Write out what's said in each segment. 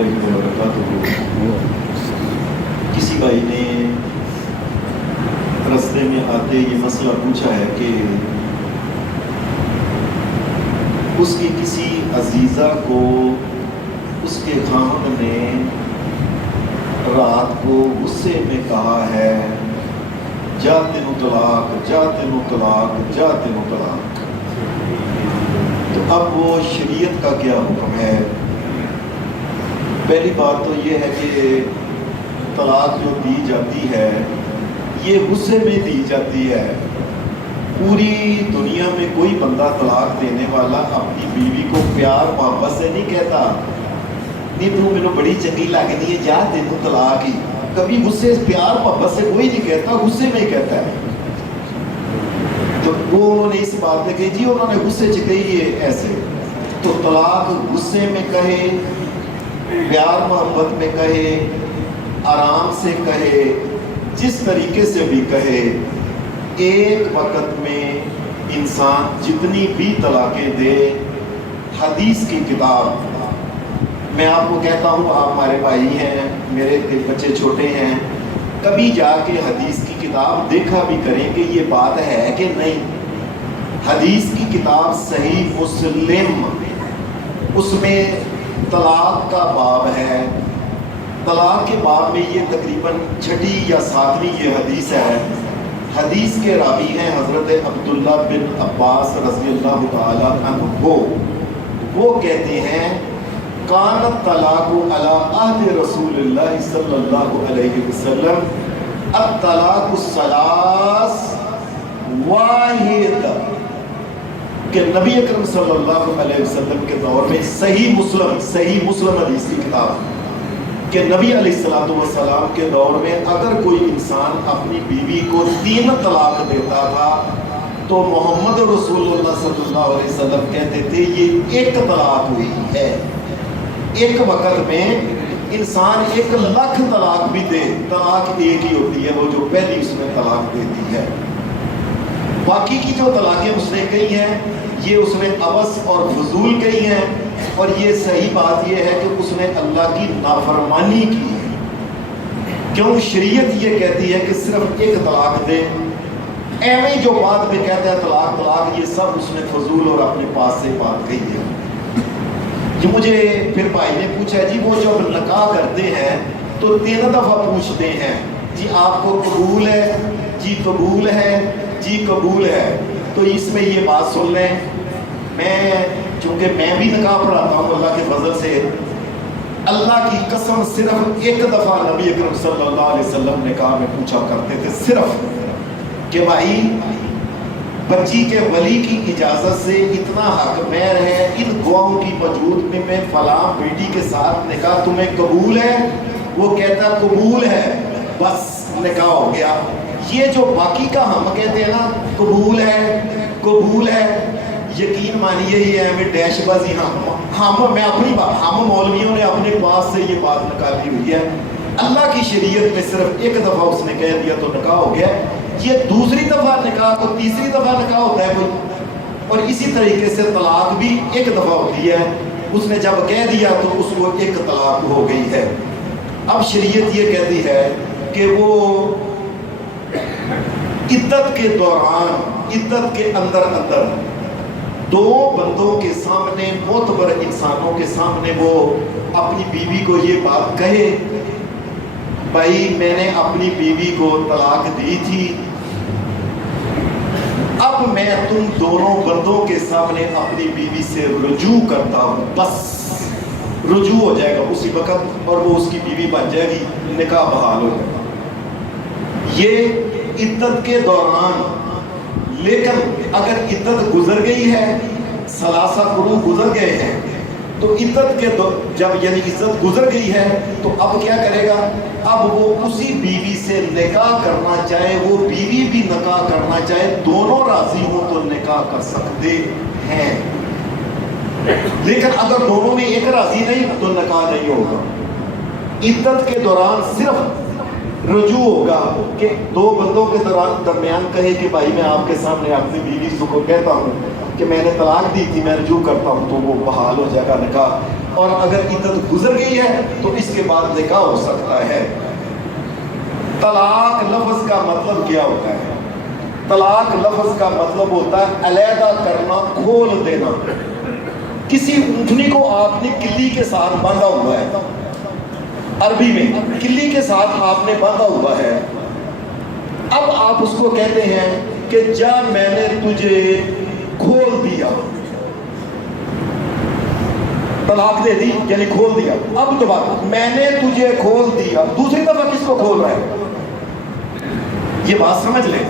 اللہ وبرکاتہ۔ کسی بھائی نے رستے میں آتے یہ مسئلہ پوچھا ہے کہ اس کی کسی عزیزہ کو اس کے خاوند نے رات کو غصے میں کہا ہے جا تینو طلاق، جا تینو طلاق، جا تینو طلاق۔ تو اب وہ شریعت کا کیا حکم ہے؟ پہلی بات تو یہ ہے کہ طلاق جو دی جاتی ہے یہ غصے میں دی جاتی ہے۔ پوری دنیا میں کوئی بندہ طلاق دینے والا اپنی بیوی کو پیار محبت سے نہیں کہتا نہیں تو مجھے بڑی چنگی لگتی ہے جا تینو طلاق ہی، کبھی غصے پیار محبت سے کوئی نہیں کہتا، غصے میں ہی کہتا ہے۔ تو وہ انہوں نے اس بات میں کہی جی انہوں نے غصے سے کہی ہے ایسے، تو طلاق غصے میں کہے، پیار محبت میں کہے، آرام سے کہے، جس طریقے سے بھی کہے، ایک وقت میں انسان جتنی بھی طلاقیں دے، حدیث کی کتاب، میں آپ کو کہتا ہوں آپ ہمارے بھائی ہیں، میرے بچے چھوٹے ہیں، کبھی جا کے حدیث کی کتاب دیکھا بھی کریں کہ یہ بات ہے کہ نہیں۔ حدیث کی کتاب صحیح مسلم، اس میں طلاق کا باب ہے، طلاق کے باب میں یہ تقریباً 6 یا 7ویں یہ حدیث ہے۔ حدیث کے راوی ہیں حضرت عبداللہ بن عباس رضی اللہ تعالیٰ عنہ، وہ کہتے ہیں کانت طلاق علی عہد رسول اللہ صلی اللہ علیہ وسلم الطلاق الثلاث واحد، کہ نبی اکرم صلی اللہ علیہ وسلم کے دور میں صحیح مسلم حدیث کی کتاب کہ نبی علیہ السلام کے دور میں اگر کوئی انسان اپنی بیوی کو 3 طلاق دیتا تھا تو محمد رسول اللہ صلی اللہ علیہ وسلم کہتے تھے یہ 1 طلاق ہوئی ہے۔ ایک وقت میں انسان 1,00,000 طلاق بھی دے، طلاق ایک ہی ہوتی ہے، وہ جو پہلی اس نے طلاق دے دی ہے۔ باقی کی جو طلاقیں اس نے کہی ہیں یہ اس نے عبث اور فضول کہی ہیں، اور یہ صحیح بات یہ ہے کہ اس نے اللہ کی نافرمانی کی ہے۔ کیوں؟ شریعت یہ کہتی ہے کہ صرف 1 طلاق دے، ایویں جو بعد میں کہتا ہے طلاق طلاق، یہ سب اس نے فضول اور اپنے پاس سے بات کہی ہے۔ جو مجھے پھر بھائی نے پوچھا جی وہ جب نکاح کرتے ہیں تو 3 دفعہ پوچھتے ہیں جی آپ کو قبول ہے، جی قبول ہے، جی قبول ہے۔ تو اس میں یہ بات سن لیں، میں چونکہ میں بھی نکاح پڑھاتا ہوں اللہ کے فضل سے، اللہ کی قسم صرف 1 دفعہ نبی اکرم صلی اللہ علیہ وسلم نکاح میں پوچھا کرتے تھے صرف کہ بھائی بچی کے ولی کی اجازت سے اتنا حق مہر ہے، ان گواہوں کی موجود میں فلاں بیٹی کے ساتھ نکاح تمہیں قبول ہے؟ وہ کہتا قبول ہے، بس نکاح ہو گیا۔ یہ جو باقی کا ہم کہتے ہیں نا قبول ہے قبول ہے، یقین مانیے یہ ہمیں ڈیش بازی، میں اپنی بات، ہم مولویوں نے اپنے پاس سے یہ بات نکالی ہوئی ہے۔ اللہ کی شریعت میں صرف 1 دفعہ اس نے کہہ دیا تو نکاح ہو گیا۔ یہ دوسری دفعہ نکاح کو تیسری دفعہ نکاح ہوتا ہے کوئی، اور اسی طریقے سے طلاق بھی 1 دفعہ ہوتی ہے۔ اس نے جب کہہ دیا تو اس کو 1 طلاق ہو گئی ہے۔ اب شریعت یہ کہتی ہے کہ وہ عدت کے دوران، عدت کے اندر 2 بندوں کے سامنے، معتبر انسانوں کے سامنے وہ اپنی بیوی کو یہ بات کہے بھائی میں نے اپنی بیوی کو طلاق دی تھی، اب میں تم دونوں بندوں کے سامنے اپنی بیوی سے رجوع کرتا ہوں، بس رجوع ہو جائے گا اسی وقت اور وہ اس کی بیوی بن جائے گی، نکاح بحال ہو جائے گا۔ یہ عدت کے دوران، لیکن اگر عدت گزر گئی ہے، 3 قروء گزر گئے ہیں، تو عدت کے جب یعنی عدت گزر گئی ہے تو اب کیا کرے گا؟ اب وہ اسی بیوی سے نکاح کرنا چاہے، وہ بیوی بھی نکاح کرنا چاہے، دونوں راضی ہوں تو نکاح کر سکتے ہیں۔ لیکن اگر دونوں میں ایک راضی نہیں تو نکاح نہیں ہوگا۔ عدت کے دوران صرف رجوع ہوگا کہ 2 بندوں کے درمیان کہے کہ بھائی میں آپ کے سامنے اپنی بیوی کو کہتا ہوں کہ میں نے طلاق دی تھی، میں رجوع کرتا ہوں، تو وہ بحال ہو جائے گا نکاح۔ اور اگر عدت گزر گئی ہے تو اس کے بعد نکاح ہو سکتا ہے۔ طلاق لفظ کا مطلب کیا ہوتا ہے؟ طلاق لفظ کا مطلب ہوتا ہے علیحدہ کرنا، کھول دینا۔ کسی اونٹنی کو آپ نے کلی کے ساتھ باندھا ہوا ہے، عربی میں کلی کے ساتھ آپ نے باندھا ہوا ہے، اب آپ اس کو کہتے ہیں کہ جا میں نے تجھے کھول دیا، طلاق دے دی یعنی کھول دیا۔ اب دوبارہ میں نے تجھے کھول دیا، دوسری دفعہ کس کو کھول رہا ہے؟ یہ بات سمجھ لیں،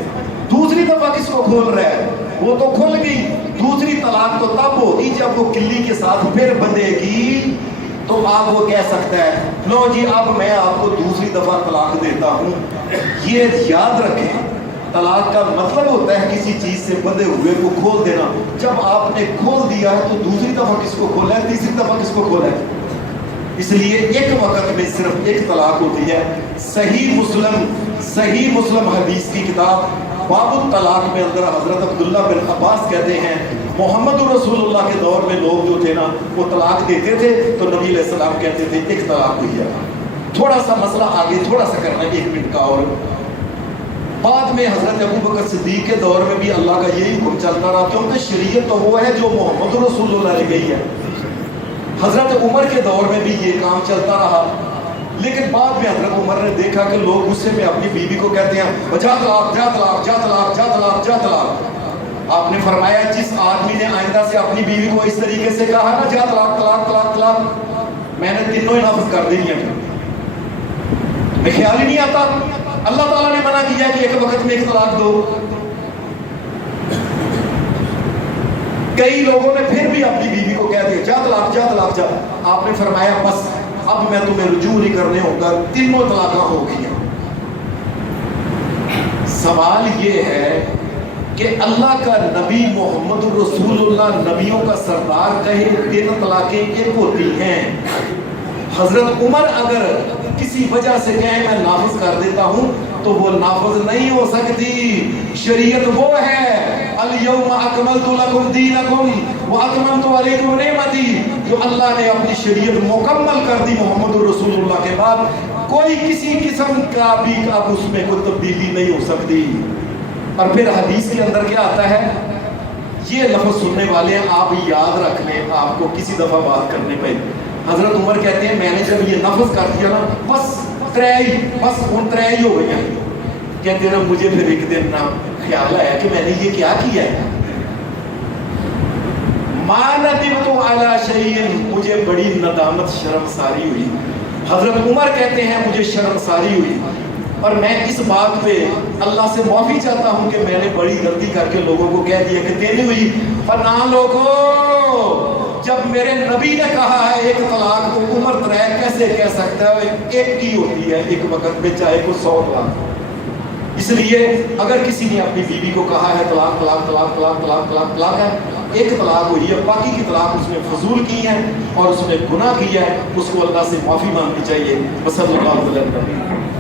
دوسری دفعہ کس کو کھول رہا ہے؟ وہ تو کھل گئی، دوسری طلاق تو تب ہوگی جب وہ کلی کے ساتھ پھر بندھے گی، تو آپ وہ کہہ سکتا ہے لو جی اب میں آپ کو دوسری دفعہ طلاق دیتا ہوں۔ یہ یاد رکھیں، طلاق کا مطلب ہوتا ہے کسی چیز سے بندھے ہوئے کو کھول دینا۔ جب آپ نے کھول دیا ہے تو دوسری دفعہ کس کو کھولا ہے، تیسری دفعہ کس کو کھولا ہے؟ اس لیے ایک وقت میں صرف ایک طلاق ہوتی ہے۔ صحیح مسلم حدیث کی کتاب باب الطلاق میں اندر حضرت عبداللہ بن عباس کہتے ہیں محمد رسول اللہ کے دور میں لوگ جو تھے نا وہ طلاق دیتے تھے تو نبی علیہ السلام کہتے تھے ایک طلاق ہوئی ہے۔ تھوڑا سا مسئلہ آگے تھوڑا سا کرنا ہے 1 منٹ کا، اور بعد میں حضرت ابو بکر صدیق کے دور میں بھی اللہ کا یہی حکم چلتا رہا، کیونکہ شریعت تو وہ ہے جو محمد رسول اللہ نے گئی ہے۔ حضرت عمر کے دور میں بھی یہ کام چلتا رہا، لیکن بعد میں حضرت عمر نے دیکھا کہ لوگ غصے میں اپنی بیوی کو کہتے ہیں جا طلاق جا طلاق جا طلاق جا طلاق جا طلاق۔ آپ نے فرمایا جس آدمی نے آئندہ سے اپنی بیوی کو اس طریقے سے کہا نا جا طلاق طلاق طلاق طلاق، میں نے تینوں ہی نافذ کر دینی ہیں۔ میں خیال ہی نہیں آتا، اللہ تعالیٰ نے منع کیا کہ ایک وقت میں ایک طلاق دو۔ کئی لوگوں نے پھر بھی اپنی بیوی کو کہہ دیا جا طلاق جا طلاق جا۔ آپ نے فرمایا بس اب میں تمہیں رجوع نہیں کرنے ہوگا، تینوں طلاقاں ہو گئی ہیں۔ سوال یہ ہے کہ اللہ کا نبی محمد رسول اللہ نبیوں کا سردار کہے 3 طلاقیں ایک ہوتی ہیں۔ حضرت عمر اگر کسی وجہ سے کہیں میں نافذ کر دیتا ہوں تو وہ نافذ نہیں ہو سکتی۔ شریعت وہ ہے الیوم اکملت لکم دینکم واتممت علیکم نعمتی، جو اللہ نے اپنی شریعت مکمل کر دی محمد رسول اللہ کے بعد، کوئی کسی قسم کا بھی اب اس میں کوئی تبدیلی نہیں ہو سکتی۔ اور پھر حدیث کے اندر کیا آتا ہے؟ یہ لفظ سننے والے ہیں آپ یاد رکھ لیں، آپ کو کسی دفعہ بات کرنے پہ حضرت عمر کہتے ہیں میں نے جب یہ نفذ کر دیا نا بس ان ترے ہو گئی ہیں۔ کہتے ہیں مجھے پھر ایک دن نا خیال آیا کہ میں نے یہ کیا کیا ہے، ما ندمت علی شیء، مجھے بڑی ندامت شرمساری ہوئی۔ حضرت عمر کہتے ہیں مجھے شرمساری ہوئی اور میں اس بات پہ اللہ سے معافی چاہتا ہوں کہ میں نے بڑی غلطی کر کے لوگوں کو کہہ دیا کہ تیری ہوئی۔ فنا لوگوں، جب میرے نبی نے کہا ہے ایک طلاق تو عمر 3 کیسے کہہ سکتا ہے؟ ایک کی ہوتی ہے ایک وقت میں، چاہے کوئی 100 طلاق۔ اس لیے اگر کسی نے اپنی بیوی کو کہا ہے طلاق طلاق طلاق طلاق طلاق طلاق طلاق ہے، ایک طلاق ہوئی ہے، باقی کی طلاق اس نے فضول کی ہے اور اس نے گناہ کیا ہے، اس کو اللہ سے معافی مانگنی چاہیے۔ صلی اللہ علیہ وسلم۔